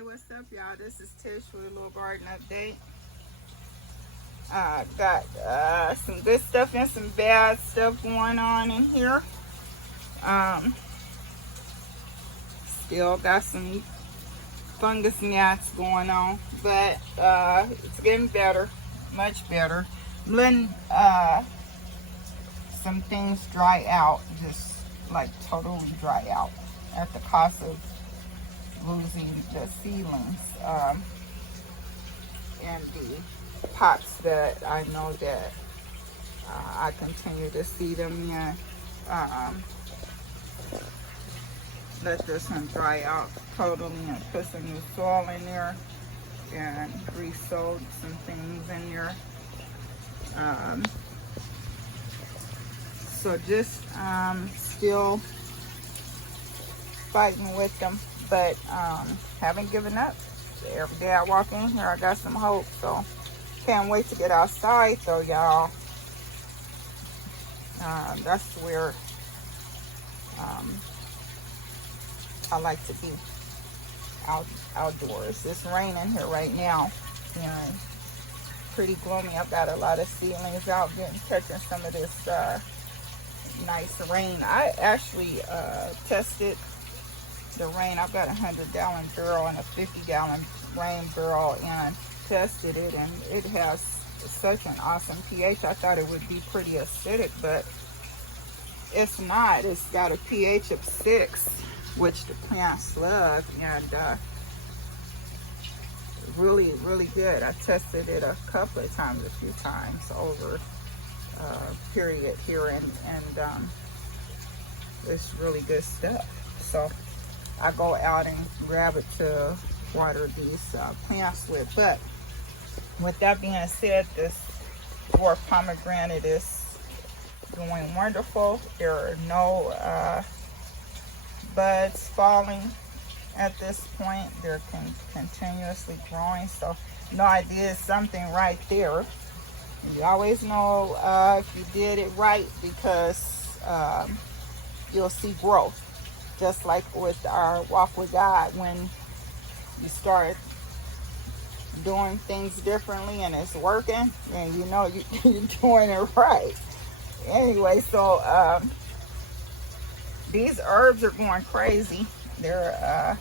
Hey, what's up, y'all? This is Tish with a little garden update. Got some good stuff and some bad stuff going on in here. Um, Still got some fungus gnats going on, but it's getting better, much better. Letting some things dry out, just like totally dry out at the cost of losing the seedlings and the pots that I know that I continue to see them in. Let this one dry out totally and put some new soil in there and re-sowed some things in there. So just still fighting with them, but haven't given up. Every day I walk in here, I got some hope. So can't wait to get outside though, y'all. That's where I like to be, outdoors. It's raining here right now and pretty gloomy. I've got a lot of seedlings out catching some of this nice rain. I actually tested the rain. I've got a 100-gallon barrel and a 50-gallon rain barrel and tested it, and it has such an awesome pH. I thought it would be pretty acidic, but it's not. It's got a pH of 6, which the plants love, and really, really good. I tested it a couple of times, a few times over a period here, and it's really good stuff. So I go out and grab it to water these plants with. But with that being said, this dwarf pomegranate is doing wonderful. There are no buds falling at this point. They're continuously growing, so no, I did something right there. You always know if you did it right, because you'll see growth. Just like with our walk with God, when you start doing things differently and it's working, and you know you're doing it right. Anyway, so these herbs are going crazy. They're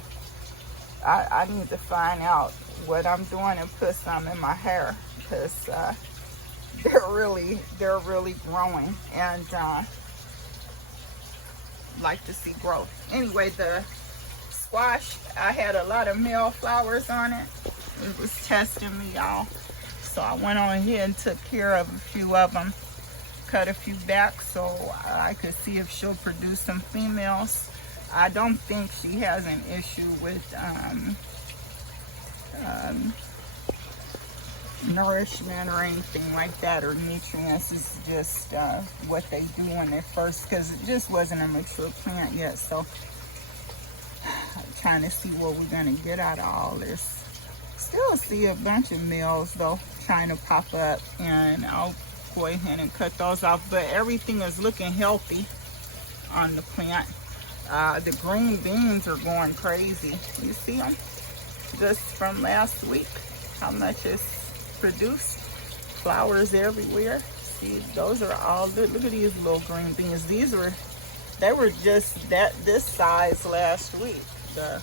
I need to find out what I'm doing and put some in my hair, because they're really growing, and like to see growth. Anyway, the squash, I had a lot of male flowers on it. It was testing me, y'all. So I went on ahead and took care of a few of them, cut a few back so I could see if she'll produce some females. I don't think she has an issue with nourishment or anything like that, or nutrients. It's just what they do when they first, because it just wasn't a mature plant yet. So I'm trying to see what we're going to get out of all this. Still see a bunch of males though trying to pop up, and I'll go ahead and cut those off. But everything is looking healthy on the plant. The green beans are going crazy. You see them? Just from last week, how much it's produced. Flowers everywhere. See, those are all, look at these little green beans. They were just this size last week. The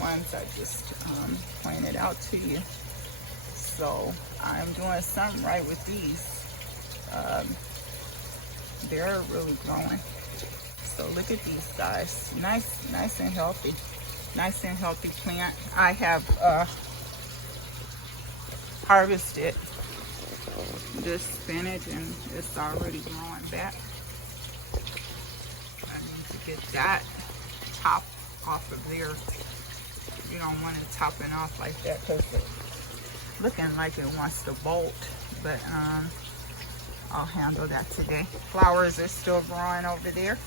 ones I just pointed out to you. So I'm doing something right with these. They're really growing. So look at these guys. Nice and healthy. Nice and healthy plant. I have harvested this spinach, and it's already growing back. I need to get that top off of there. You don't want it topping off like that, because it's looking like it wants to bolt. But I'll handle that today. Flowers are still growing over there.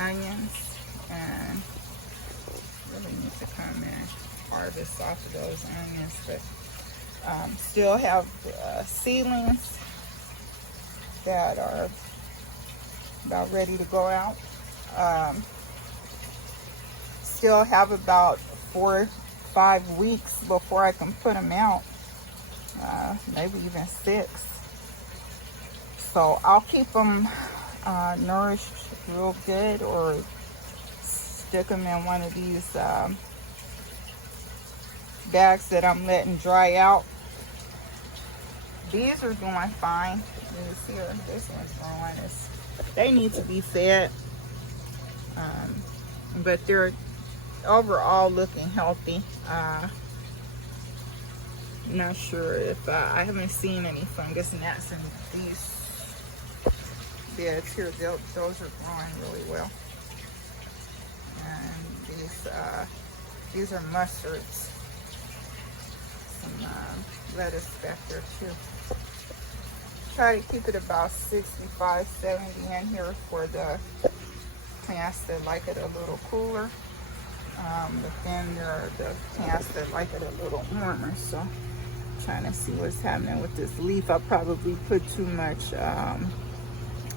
Onions, and really need to come and harvest off of those onions, but still have seedlings that are about ready to go out. still have about 4-5 weeks before I can put them out, maybe even 6. So I'll keep them nourished real good, or stick them in one of these bags that I'm letting dry out. These are doing fine. This here, this one's growing. They need to be fed, but they're overall looking healthy. Not sure if I haven't seen any fungus gnats in these beds here. Those are growing really well. And these are mustards. Some lettuce back there too. Try to keep it about 65, 70 in here for the plants that like it a little cooler. But then there are the plants that like it a little warmer. So trying to see what's happening with this leaf. I probably put too much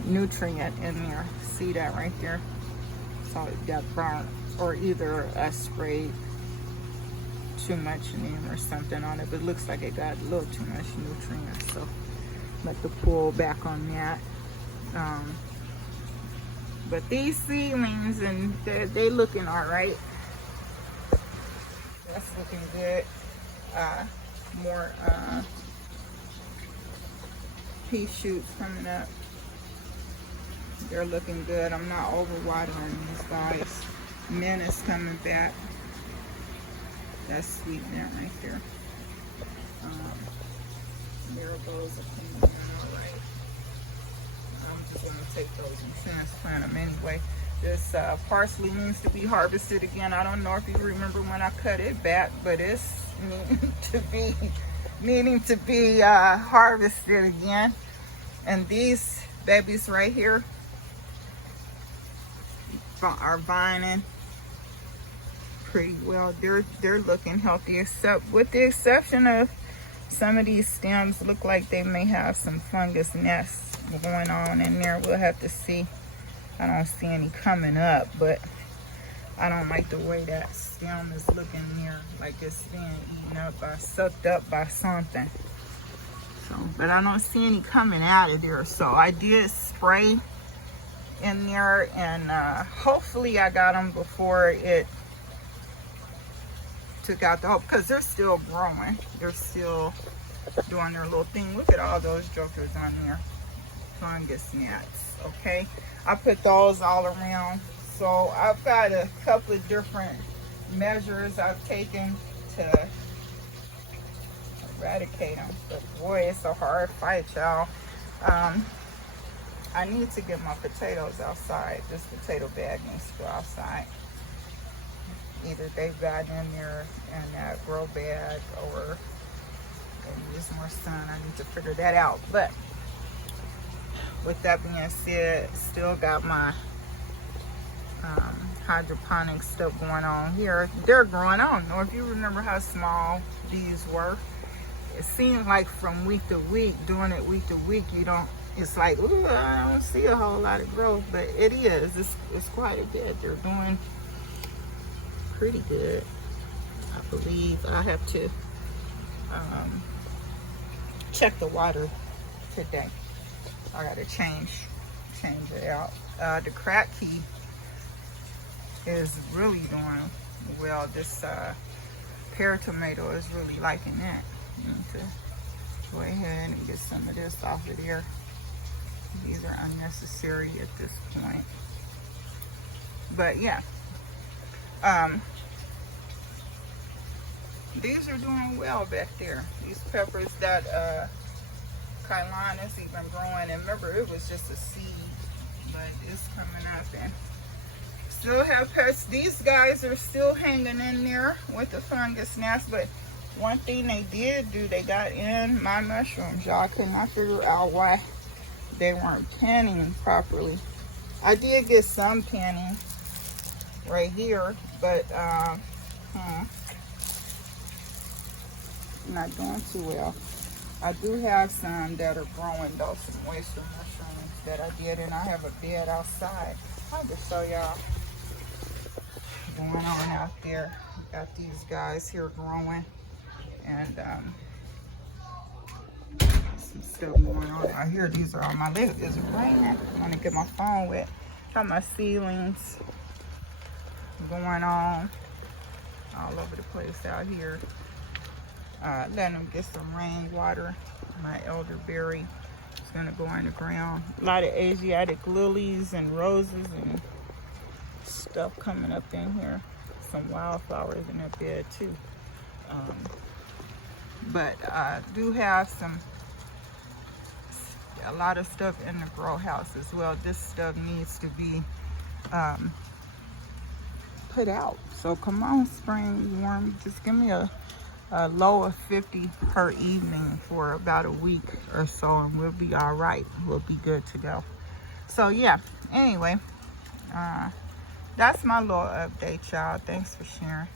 nutrient in there. See that right there? So it got burnt, or either I sprayed too much neem or something on it, but it looks like it got a little too much nutrient. So let the pull back on that. But these seedlings, and they looking all right. That's looking good. More pea shoots coming up. They're looking good. I'm not over watering these guys. Mint is coming back. That's sweet mint right there. Marigolds are coming in all right. I'm just going to take those and transplant them anyway. This parsley needs to be harvested again. I don't know if you remember when I cut it back, but it's needing to be harvested again. And these babies right here are vining pretty well. They're looking healthy, except with the exception of some of these stems look like they may have some fungus nests going on in there. We'll have to see. I don't see any coming up, but I don't like the way that stem is looking there, like it's being eaten up or sucked up by something. So, but I don't see any coming out of there. So I did spray in there, and hopefully I got them before it took out the whole, because they're still growing. They're still doing their little thing. Look at all those jokers on there. Fungus gnats, okay? I put those all around. So I've got a couple of different measures I've taken to eradicate them. But boy, it's a hard fight, y'all. I need to get my potatoes outside. This potato bag needs to go outside. Either they've gotten in there in that grow bag, or they use more sun. I need to figure that out. But with that being said, still got my hydroponic stuff going on here. They're growing. I don't know if you remember how small these were. It seems like from week to week, doing it week to week, you don't, it's like, ooh, I don't see a whole lot of growth, but it is. It's quite a bit. They're doing pretty good, I believe. I have to check the water today. I gotta change it out. The crack key is really doing well. This pear tomato is really liking that. I need to go ahead and get some of this off of there. These are unnecessary at this point. But yeah, these are doing well back there. These peppers that Kailan is even growing, and remember it was just a seed, but it's coming up and still have pests. These guys are still hanging in there with the fungus gnats, but one thing they did do, they got in my mushrooms. Y'all could not figure out why they weren't panning properly. I did get some panning right here, but not doing too well. I do have some that are growing though, some oyster mushrooms that I did, and I have a bed outside. I'll just show y'all going on out there. Got these guys here growing, and some stuff going on out here. These are all my legs. It's raining. I'm gonna get my phone wet. Got my ceilings going on all over the place out here. Letting them get some rainwater. My elderberry is gonna go in the ground. A lot of Asiatic lilies and roses and stuff coming up in here. Some wildflowers in that bed too. But I do have a lot of stuff in the grow house as well. This stuff needs to be put out. So come on, spring warm. Just give me a low of 50 per evening for about a week or so, and we'll be all right. We'll be good to go. So yeah, anyway, that's my little update, y'all. Thanks for sharing.